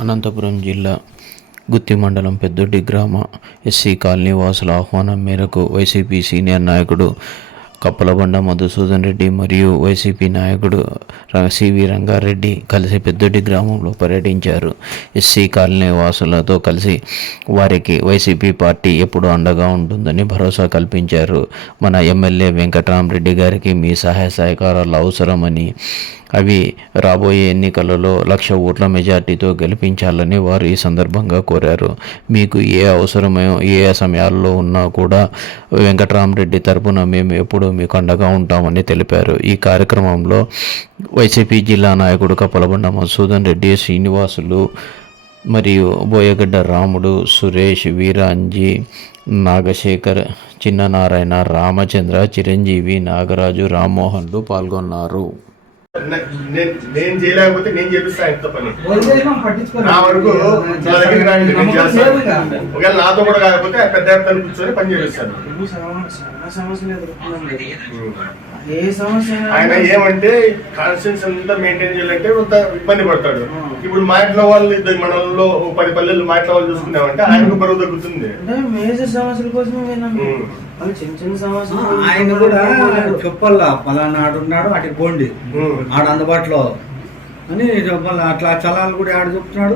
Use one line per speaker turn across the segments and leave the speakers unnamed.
అనంతపురం జిల్లా గుత్తి మండలం పెద్దొడ్డి గ్రామ ఎస్సీ కాలనీ వాసుల ఆహ్వానం మేరకు వైసీపీ సీనియర్ నాయకుడు కప్పలబండ మధుసూదన్ రెడ్డి మరియు వైసీపీ నాయకుడు ర- సివి రంగారెడ్డి కలిసి పెద్దొడ్డి గ్రామంలో పర్యటించారు. ఎస్సీ కాలనీ వాసులతో కలిసి వారికి వైసీపీ పార్టీ ఎప్పుడు అండగా ఉంటుందని భరోసా కల్పించారు. మన ఎమ్మెల్యే వెంకటరామరెడ్డి గారికి మీ సహాయ సహకారాలు అవసరమని అవి రాబోయే ఎన్నికలలో లక్ష ఓట్ల మెజార్టీతో గెలిపించాలని వారు ఈ సందర్భంగా కోరారు. మీకు ఏ అవసరమో ఏ సమయాల్లో ఉన్నా కూడా వెంకట్రామరెడ్డి తరపున మేము ఎప్పుడూ మీకు అండగా ఉంటామని తెలిపారు. ఈ కార్యక్రమంలో వైసీపీ జిల్లా నాయకుడు కప్పలబండ మధుసూదన్ రెడ్డి శ్రీనివాసులు మరియు బోయగడ్డ రాముడు సురేష్ వీరాంజీ నాగశేఖర్ చిన్ననారాయణ రామచంద్ర చిరంజీవి నాగరాజు రామ్మోహన్లు పాల్గొన్నారు.
నేను నేను చేయలేకపోతే నేను చేపిస్తా ఆయనతో పని. నా వరకు నా దగ్గరికి రండి నేను
నమ్మకం
చేస్తాను.
లేదుగా.
ఒకవేళ నాతో కూడా కాకపోతే పెద్ద కూర్చొని పని చేపిస్తాను. ఆయన ఏమంటే కాన్స్టిట్యూన్స్ అంతా మెయింటైన్ చేయాలంటే కొంత ఇబ్బంది పడతాడు. ఇప్పుడు మా ఇంట్లో వాళ్ళు ఇద్దరు ఓ పది పల్లెలు మా ఇంట్లో వాళ్ళు చూసుకున్నామంటే ఆయనకు బరువు తగ్గుతుంది.
అంటే మేజర్ సమస్యల కోసమే విన్నాం.
ఉమ్.
వాళ్ళు చిన్న చిన్న సమస్యలు
ఆ, ఆయన కూడా చెప్పాల పలానా ఆడున్నాడు అటు పోండి. ఆడ అందుబాటులో. అని చెప్పాలి అట్లా చలాలు కూడా ఆడు చెప్తున్నాడు.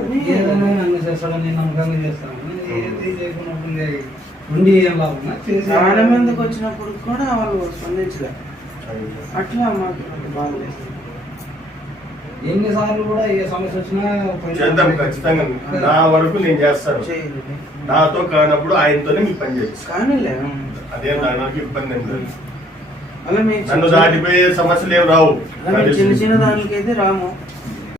చాలా మందికి వచ్చినప్పుడు కూడా వాళ్ళు స్పందించలేదు అట్లా మాకు బాగలేదు
ఎన్నిసార్లు కూడా ఏ సమస్య వచ్చినా
చేద్దాం ఖచ్చితంగా. నా వరకు నేను చేస్తాను. నాతో కానప్పుడు ఆయనతోనే మీకు పని చేస్తాను
కానీలే.
అదే నాకు ఇబ్బంది ఏం లేదు. నన్ను దాటిపోయే సమస్యలు ఏం రావు.
చిన్న చిన్న దానికైతే రాము.